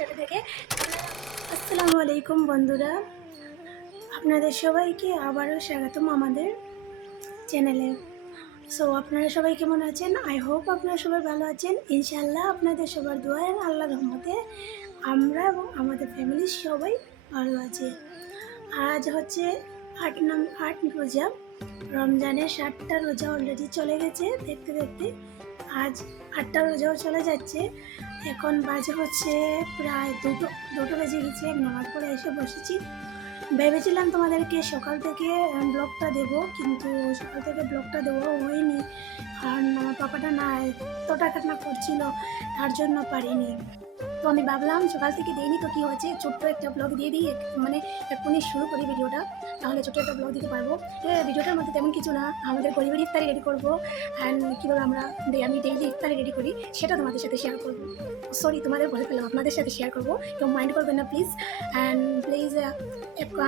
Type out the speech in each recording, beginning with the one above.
Channel থেকে। আসসালামু আলাইকুম বন্ধুরা, আপনাদের সবাইকে আবারও স্বাগতম আমাদের চ্যানেলে। সো আপনারা সবাই কেমন আছেন? আই হোপ আপনারা সবাই ভালো আছেন। ইনশাআল্লাহ আপনাদের সবার দোয়ায় আল্লাহর রহমতে আমরা এবং আমাদের ফ্যামিলির সবাই ভালো আছে। আজ হচ্ছে 8 রোজা, রমজানের 7টা রোজা অলরেডি চলে গেছে। দেখতে দেখতে আজ 8টা রোজাও চলে যাচ্ছে। এখন বাজে হচ্ছে প্রায় দুটো বেজে গেছে। নামাজ পড়ে এসে বসেছি। ভেবেছিলাম তোমাদেরকে সকাল থেকে ব্লগটা দেবো, কিন্তু সকাল থেকে ব্লগটা দেওয়া হয়নি, কারণ আমার পাপাটা না এতটা কান্না করছিল, তার জন্য পারিনি। তো আমি ভাবলাম সকাল থেকে দিইনি তো কী হয়েছে, ছোট্ট একটা ব্লগ দিয়ে দিই, মানে এক্ষুনি শুরু করি ভিডিওটা, তাহলে ছোট্ট একটা ব্লগ দিতে পারবো। ভিডিওটার মধ্যে তেমন কিছু না, আমাদের গরিবের ইফতারি রেডি করবো অ্যান্ড কীভাবে আমি ডেইলি ইফতারি রেডি করি সেটা তোমাদের সাথে শেয়ার করবো। সরি, তোমাদের বলে ফেললাম, আপনাদের সাথে শেয়ার করবো, কেউ মাইন্ড করবেন না প্লিজ। অ্যান্ড প্লিজ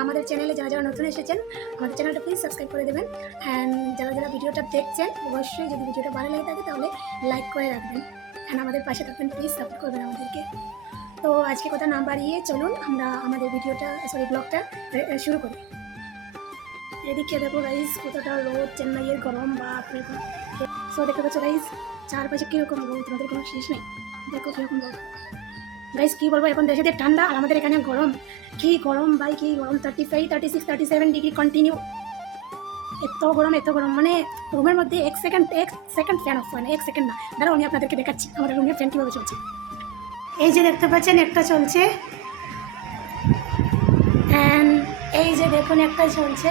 আমাদের চ্যানেলে যারা যারা নতুন এসেছেন আমাদের চ্যানেলটা প্লিজ সাবস্ক্রাইব করে দেবেন। অ্যান্ড যারা যারা ভিডিওটা দেখছেন অবশ্যই যদি ভিডিওটা ভালো লাগে থাকে তাহলে লাইক করে রাখবেন অ্যান্ড আমাদের পাশে থাকবেন, প্লিজ সাপোর্ট করবেন আমাদেরকে। তো আজকে কথা না বাড়িয়ে চলুন আমরা আমাদের ব্লগটা শুরু করি। এদিকে দেখো গাইস কতটা রোদ, চেন্নাইয়ের গরম বা সো দেখতে পাচ্ছ গাইস চারপাশে কীরকম রোদ, তোমাদের কোনো শেষ নেই। দেখো কীরকম রোদ গাইস, কী বলবো, এখন দেশেদের ঠান্ডা আর আমাদের এখানে গরম। কী গরম ভাই, কী গরম, 35, 36, 37 ডিগ্রি কন্টিনিউ। এত গরম, মানে রুমের মধ্যে এক সেকেন্ড ফ্যান অফ হয় না, 1 সেকেন্ড না। দাঁড়াও আমি আপনাদেরকে দেখাচ্ছি আমাদের রুমের ফ্যান কীভাবে চলছে। এই যে দেখতে পাচ্ছেন একটা চলছে, অ্যান্ড এই যে দেখুন একটা চলছে।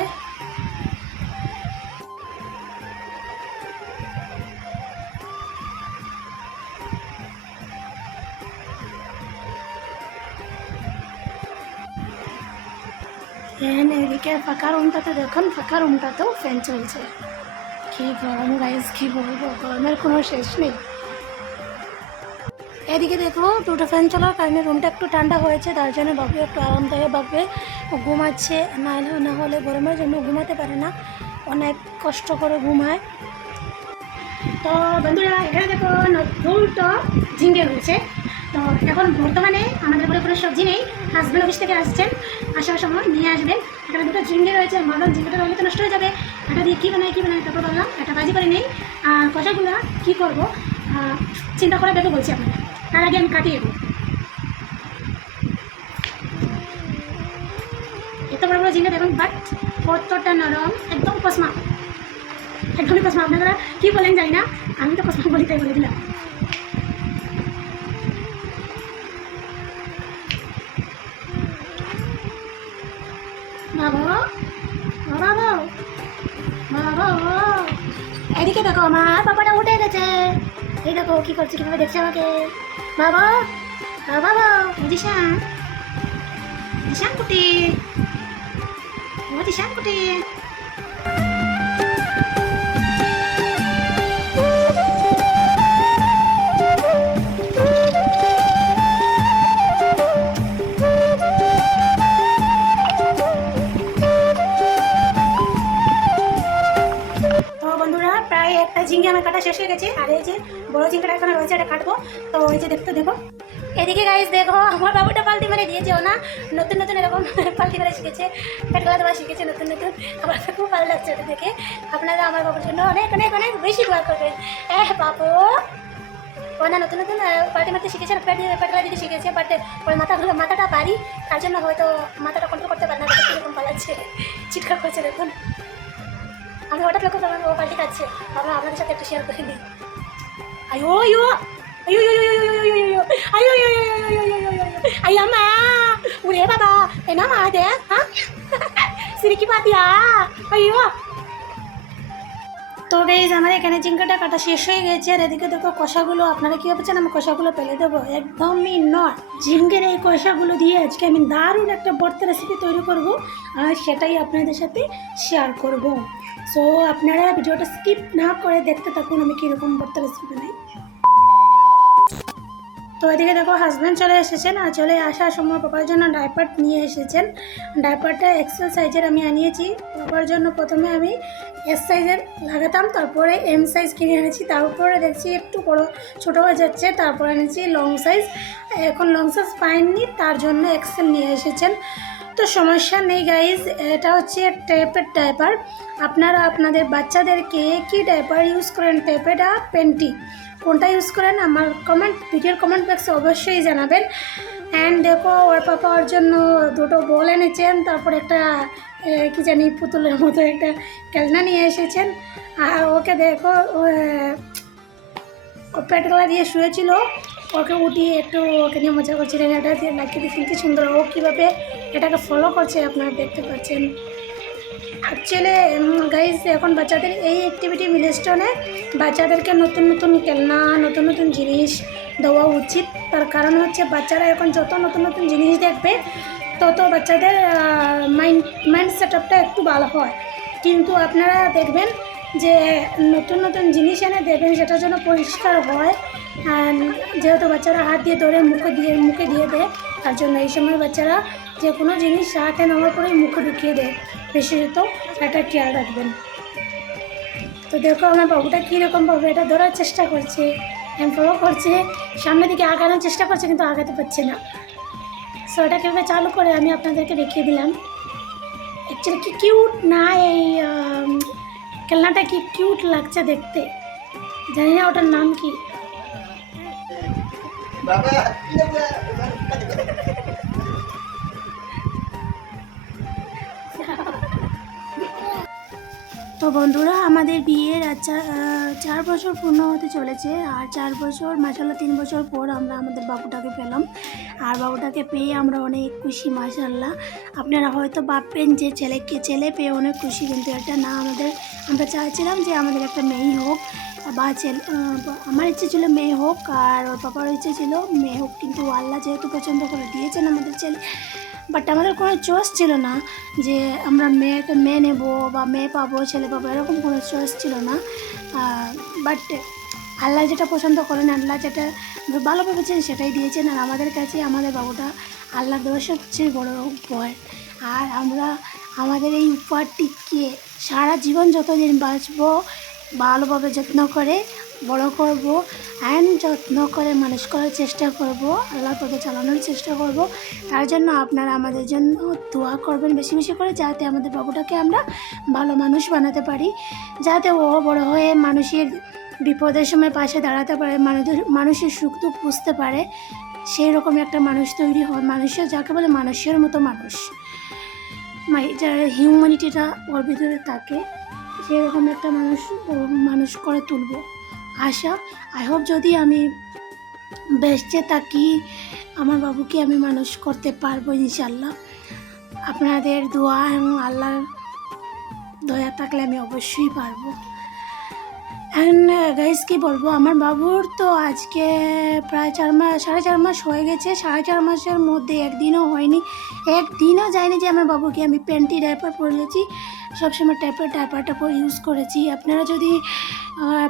ফ্যান এদিকে ফাঁকা রুমটাতে দেখুন, ফাঁকা রুমটাতেও ফ্যান চলছে। কী গরম গাইজ, কী বলবো, গরমের কোনো শেষ নেই। এদিকে দেখো 2টা ফ্যান চলার কারণে রুমটা একটু ঠান্ডা হয়েছে, তার জন্য বাবু একটু আরামদায়কভাবে ঘুমাচ্ছে। না হলে গরমের জন্য ঘুমাতে পারে না, অনেক কষ্ট করে ঘুমায়। তো বন্ধুরা এখানে দেখো দুটো ঝিঙ্গে হয়েছে। তো এখন বর্তমানে আমাদের ঘরে কোনো সবজি নেই, হাজব্যান্ড অফিস থেকে আসছেন, আসার সময় নিয়ে আসবেন। এখানে দুটো ঝিঙ্গে রয়েছে, ভাবলাম ঝিঙ্গেটা রইলে তো নষ্ট হয়ে যাবে, এটা দিয়ে কী বানাই, তারপর বললাম একটা ভাজি করে নেই। আর কষাগুলো কী করবো চিন্তা করে ভেবে বলছি আপনাদের, তার আগে আমি কাটিয়ে দেবো। এত বড় বড় ঝিঙ্গে দেখুন, বাট কতটা নরম, একদম কসমা, একদমই কসমা। আপনারা কী বলেন জানি না, আমি তো কসমা বলি, তাই বলে দিলাম। বাবা বাবা বাবা, এদিকে দেখো আমার পাপাটা উঠে গেছে। এই দেখো কী করছে, কীভাবে দেখছে আমাকে। বাবা বাবা, জিশান জিশান কুটি, ও জিশান কুটি। প্রায় একটা ঝিঙ্গে আমার কাটা শেষ হয়ে গেছে, আর এই যে বড় ঝিঙ্গাটা এখানে রয়েছে, এটা কাটবো। তো এই যে দেখো এদিকে গাইস দেখো আমার বাবুটা পাল্টি মেরে দিয়েছে, ও না নতুন এরকম পাল্টি মেরে শিখেছে, পেট গলা দেওয়া শিখেছে নতুন। আমার খুব ভালো লাগছে এটা দেখে। আপনারা আমার বাবুর জন্য অনেক বেশি দোয়া করবেন। বাবু ও না নতুন পাল্টি মারতে শিখেছে, পেট গলা দিতে শিখেছে, বাট ওর মাথাটা বাড়ি, তার জন্য হয়তো মাথাটা কন্ট্রোল করতে পারে না, এরকম পালাচ্ছে, চিৎকার করছে দেখুন। আমি হঠাৎ লক্ষ্য করলাম ও পাল্টি খাচ্ছে, আমরা আপনাদের সাথে একটু শেয়ার করে দিই। আয়ো আয়ো আয়ো আয়ো আয়ো মা, উরে বাবা এনা মা দে, হ্যাঁ সিরিকি পাতিয়া আয়ো। তো গাইস আমার এখানে ঝিঙ্গাটা কাটা শেষ হয়ে গেছে, আর এদিকে দেখো কষাগুলো, আপনারা কী ভাবছেন আমি কষাগুলো ফেলে দেবো? একদমই নয়। ঝিঙ্গের এই কষাগুলো দিয়ে আজকে আমি দারুণ একটা ভর্তা রেসিপি তৈরি করব, আর সেটাই আপনাদের সাথে শেয়ার করব। সো আপনারা ভিডিওটা স্কিপ না করে দেখতে থাকুন আমি কীরকম ভর্তা রেসিপি বানাই। তো এদিকে দেখো হাজব্যান্ড চলে এসেছেন, আর চলে আসার সময় পাপার জন্য ডাইপার নিয়ে এসেছেন। ডাইপারটা এক্সেল সাইজের আমি আনিয়েছি পাপার জন্য। প্রথমে আমি এস সাইজের লাগাতাম, তারপরে এম সাইজ কিনে এনেছি, তারপরে দেখছি একটু বড় ছোটো হয়ে যাচ্ছে, তারপরে এনেছি লং সাইজ। এখন লং সাইজ পাইনি, তার জন্য এক্সেল নিয়ে এসেছেন। তো সমস্যা নেই গাইজ, এটা হচ্ছে টেপের ডাইপার। আপনারা আপনাদের বাচ্চাদেরকে কী ডাইপার ইউজ করেন, টেপেটা পেন্টি কোনটা ইউজ করেন আমার ভিডিওর কমেন্ট বক্সে অবশ্যই জানাবেন। অ্যান্ড দেখো ওর পাপা ওর জন্য দুটো বল এনেছেন, তারপর একটা কি জানি পুতুলের মতো একটা খেলনা নিয়ে এসেছেন। আর ওকে দেখো ও পেট গলা দিয়ে শুয়েছিল, ওকে উঠিয়ে একটু ওকে নিয়ে মজা করছিলেন। এটা দিয়ে লাগিয়ে দিচ্ছেন, কি সুন্দর ও কীভাবে এটাকে ফলো করছে আপনারা দেখতে পাচ্ছেন। অ্যাকচুয়ালি গাইজ এখন বাচ্চাদের এই অ্যাক্টিভিটি মিলস্টোনে বাচ্চাদেরকে নতুন নতুন খেলনা, নতুন নতুন জিনিস দেওয়া উচিত। তার কারণ হচ্ছে বাচ্চারা এখন যত নতুন নতুন জিনিস দেখবে তত বাচ্চাদের মাইন্ড সেট আপটা একটু ভালো হয়। কিন্তু আপনারা দেখবেন যে নতুন নতুন জিনিস এনে দেবেন যেটা যেন পরিষ্কার হয়। যেহেতু বাচ্চারা হাত দিয়ে ধরে মুখে দিয়ে দেয়, তার জন্য এই সময় বাচ্চারা যে কোনো জিনিস হাতে নেওয়ার পরেই মুখে ঢুকিয়ে দেয়, বিশেষত এটা খেয়াল রাখবেন। তো দেখো আমার বাবুটা কীরকমভাবে এটা ধরার চেষ্টা করছে, ফলো করছে, সামনের দিকে আগানোর চেষ্টা করছে কিন্তু আগাতে পারছে না। সো এটা কীভাবে চালু করে আমি আপনাদেরকে দেখিয়ে দিলাম। অ্যাকচুয়ালি কি কিউট না এই খেলনাটা, কি কিউট লাগছে দেখতে, জানি না ওটার নাম কি। তো বন্ধুরা আমাদের বিয়ের 4 বছর পূর্ণ হতে চলেছে, আর 4 বছর মাশাআল্লাহ 3 বছর পর আমরা আমাদের বাবুটাকে পেলাম। আর বাবুটাকে পেয়ে আমরা অনেক খুশি মাশাআল্লাহ। আপনারা হয়তো ভাববেন যে ছেলে পেয়ে অনেক খুশি, কিন্তু এটা না। আমরা চাইছিলাম যে আমাদের একটা মেয়ে হোক বা আমার ইচ্ছে ছিল মেয়ে হোক, আর ওর পাপার ইচ্ছে ছিল মেয়ে হোক, কিন্তু আল্লাহ যেহেতু পছন্দ করে দিয়েছেন আমাদের ছেলে, বাট আমাদের কোনো চয়েস ছিল না যে আমরা মেয়ে নেব বা মেয়ে পাবো ছেলে পাবো, এরকম কোনো চয়েস ছিল না। বাট আল্লাহ যেটা পছন্দ করেন, আল্লাহ যেটা ভালো ভেবেছেন সেটাই দিয়েছেন। আর আমাদের কাছে আমাদের বাবুটা আল্লাহর দেওয়া সবচেয়ে বড় উপহার। আর আমরা আমাদের এই উপহারটিকে সারা জীবন যতদিন বাঁচবো ভালোভাবে যত্ন করে বড় করব, অ্যান্ড যত্ন করে মানুষ করার চেষ্টা করব, আল্লাহর পথে চালানোর চেষ্টা করব। তার জন্য আপনারা আমাদের জন্য দোয়া করবেন বেশি বেশি করে, যাতে আমাদের বাবুটাকে আমরা ভালো মানুষ বানাতে পারি, যাতে ও বড় হয়ে মানুষের বিপদের সময় পাশে দাঁড়াতে পারে, মানুষের সুখ দুঃখ বুঝতে পারে, সেই রকম একটা মানুষ তৈরি হয়। মানুষের যাকে বলে মানুষের মতো মানুষ, যার হিউম্যানিটিটা ওর ভিতরে থাকে, সেরকম একটা মানুষ করে তুলব আশা। আই হোপ যদি আমি বেঁচে থাকি আমার বাবুকে আমি মানুষ করতে পারবো ইনশাল্লাহ। আপনাদের দোয়া এবং আল্লাহর দয়া থাকলে আমি অবশ্যই পারবো। অ্যান্ড গাইজ কী বলবো, আমার বাবুর তো আজকে প্রায় 4.5 মাস হয়ে গেছে। 4.5 মাসের মধ্যে একদিনও যায়নি যে আমার বাবুকে আমি প্যান্টি ডাইপার পরিয়েছি। সবসময় ডাইপারটা ইউজ করেছি। আপনারা যদি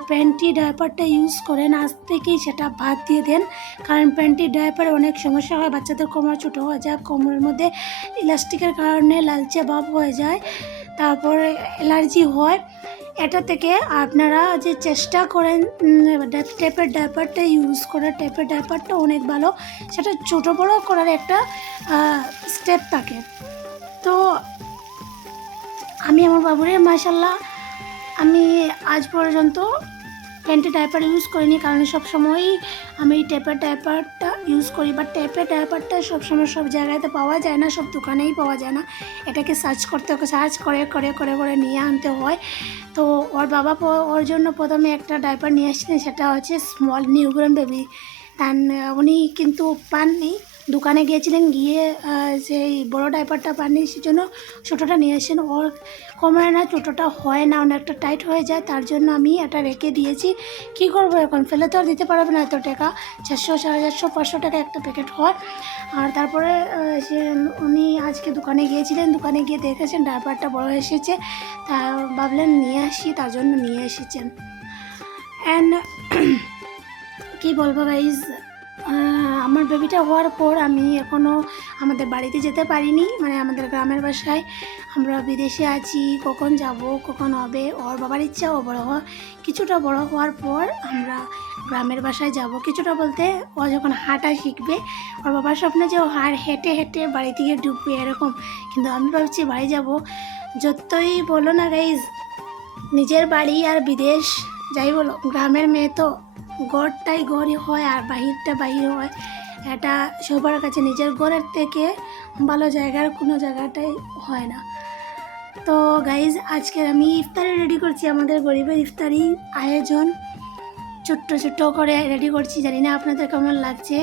প্যান্টি ডাইপারটা ইউজ করেন, আজ থেকেই সেটা বাদ দিয়ে দেন, কারণ প্যান্টি ডাইপারে অনেক সমস্যা হয়। বাচ্চাদের কোমর ছোটো হয়ে যায়, কোমরের মধ্যে ইলাস্টিকের কারণে লালচে ভাব হয়ে যায়, তারপরে অ্যালার্জি হয়। এটা থেকে আপনারা যে চেষ্টা করেন টেপের ডাইপারটা ইউজ করার, টেপের ডাইপারটা অনেক ভালো, সেটা ছোটো বড়ো করার একটা স্টেপ থাকে। তো আমি আমার বাবুরে মাশাআল্লাহ আমি আজ পর্যন্ত প্যান্টি ডাইপার ইউজ করিনি, কারণ সবসময়ই আমি টেপের ডাইপারটা ইউজ করি। বাট টেপের ডাইপারটা সবসময় সব জায়গাতে পাওয়া যায় না, সব দোকানেই পাওয়া যায় না। এটাকে সার্চ করে নিয়ে আনতে হয়। তো ওর বাবা ওর জন্য প্রথমে একটা ডাইপার নিয়ে আসছিলেন, সেটা হচ্ছে স্মল নিউবর্ন বেবি। উনি কিন্তু পাননি, দোকানে গিয়েছিলেন, গিয়ে সেই বড়ো ডাইপারটা পাননি, সেজন্য ছোটোটা নিয়ে আসেন। ওর কমে না, ছোটোটা হয় না, অনেকটা টাইট হয়ে যায়, তার জন্য আমি এটা রেখে দিয়েছি। কি করবো এখন, ফেলে তো আর দিতে পারবে না এত টাকা, 400, 450, 500 টাকা একটা প্যাকেট হয়। আর তারপরে উনি আজকে দোকানে গিয়েছিলেন, দোকানে গিয়ে দেখেছেন ডাইপারটা বড়ো এসেছে, তা ভাবলেন নিয়ে আসি, তার জন্য নিয়ে এসেছেন। অ্যান্ড কী বলবো গাইজ, আমার বেবিটা হওয়ার পর আমি এখনও আমাদের বাড়িতে যেতে পারিনি, মানে আমাদের গ্রামের বাসায়। আমরা বিদেশে আছি, কখন যাব কখন হবে। ওর বাবার ইচ্ছা ও বড় হওয়া, কিছুটা বড় হওয়ার পর আমরা গ্রামের বাসায় যাব। কিছুটা বলতে ও যখন হাঁটা শিখবে, ওর বাবার স্বপ্ন যে ও হেঁটে হেঁটে বাড়ি থেকে ঢুকবে এরকম। কিন্তু আমি ভাবছি বাড়ি যাব। যতই বলো না গাইজ, নিজের বাড়ি আর বিদেশ যাই বলো, গ্রামের মেয়ে তো ঘরটাই ঘরই হয় আর বাহিরটা বাহির হয়। এটা সবার কাছে নিজের ঘরের থেকে ভালো জায়গার কোনো জায়গাটাই হয় না। তো গাইজ আজকের আমি ইফতারি রেডি করছি, আমাদের গরিবের ইফতারি আয়োজন ছোট্ট ছোট্ট করে রেডি করছি। জানি না আপনাদের কেমন লাগছে।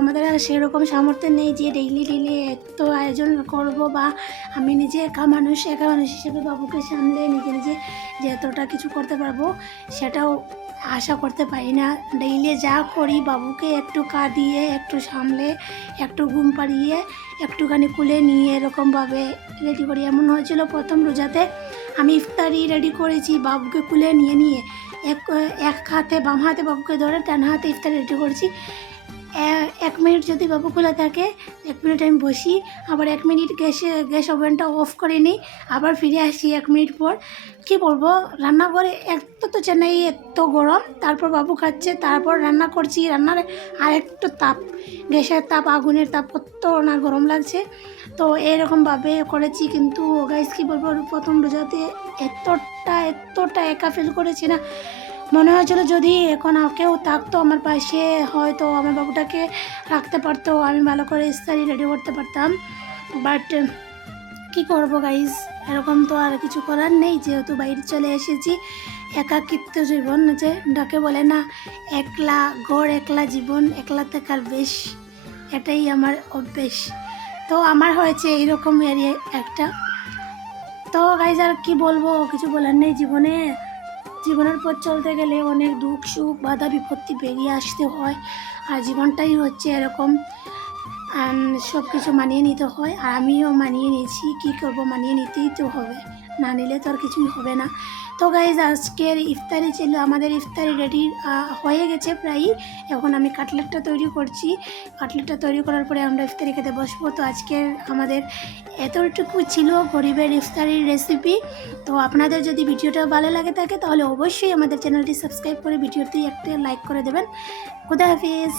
আমাদের আর সেরকম সামর্থ্য নেই যে ডেইলি এত আয়োজন করব, বা আমি নিজে একা মানুষ হিসেবে বাবুকে সামলে নিজে নিজে যে এতটা কিছু করতে পারবো সেটাও আশা করতে পারি না। ডেইলি যা করি বাবুকে একটু কাঁদিয়ে, একটু সামলে, একটু ঘুম পাড়িয়ে, একটুখানি কুলে নিয়ে এরকমভাবে রেডি করি। এমন হয়েছিল প্রথম রোজাতে আমি ইফতারি রেডি করেছি বাবুকে কুলে নিয়ে এক হাতে বাম হাতে বাবুকে ধরে ডান হাতে ইফতারি রেডি করছি। 1 মিনিট যদি বাবু খোলা থাকে 1 মিনিট আমি বসি, আবার 1 মিনিট গ্যাস ওভেনটা অফ করে নিই, আবার ফিরে আসি 1 মিনিট পর। কী বলবো, রান্নাঘরে তো চেন্নাই এত গরম, তারপর বাবু খাচ্ছে, তারপর রান্না করছি। রান্নার আর একটু তাপ, গ্যাসের তাপ, আগুনের তাপ, কত না গরম লাগছে। তো এরকমভাবে করেছি। কিন্তু গাইস কী বলবো, প্রথম রোজাতে এতটা একা ফিল করেছি না, মনে হয়েছিল যদি এখন কেউ থাকতো আমার পাশে, হয়তো আমার বাবুটাকে রাখতে পারতো, আমি ভালো করে ইফতারি রেডি করতে পারতাম। বাট কী করবো গাইজ, এরকম তো আর কিছু করার নেই, যেহেতু বাইরে চলে এসেছি। একাকিত্ব জীবন যে ডাকে বলে না, একলা ঘর একলা জীবন, একলা থাকার বেশ, এটাই আমার অভ্যেস। তো আমার হয়েছে এইরকম একটা। তো গাইজ আর কি বলবো, কিছু বলার নেই। জীবনের পথ চলতে গেলে অনেক দুঃখ সুখ বাধা বিপত্তি পেরিয়ে আসতে হয়, আর জীবনটাই হচ্ছে এরকম, সব কিছু মানিয়ে নিতে হয়। আর আমিও মানিয়ে নিয়েছি, কী করবো, মানিয়ে নিতেই তো হবে, না নিলে তো আর কিছুই হবে না। তো গাইজ আজকের ইফতারি ছিল, আমাদের ইফতারি রেডি হয়ে গেছে প্রায়। এখন আমি কাটলেটটা তৈরি করছি। কাটলেটটা তৈরি করার পরে আমরা ইফতারি খেতে বসবো। তো আজকের আমাদের এতটুকু ছিল গরিবের ইফতারির রেসিপি। তো আপনাদের যদি ভিডিওটা ভালো লাগে থাকে তাহলে অবশ্যই আমাদের চ্যানেলটি সাবস্ক্রাইব করে ভিডিওটি একটা লাইক করে দেবেন। খুদা হাফিজ।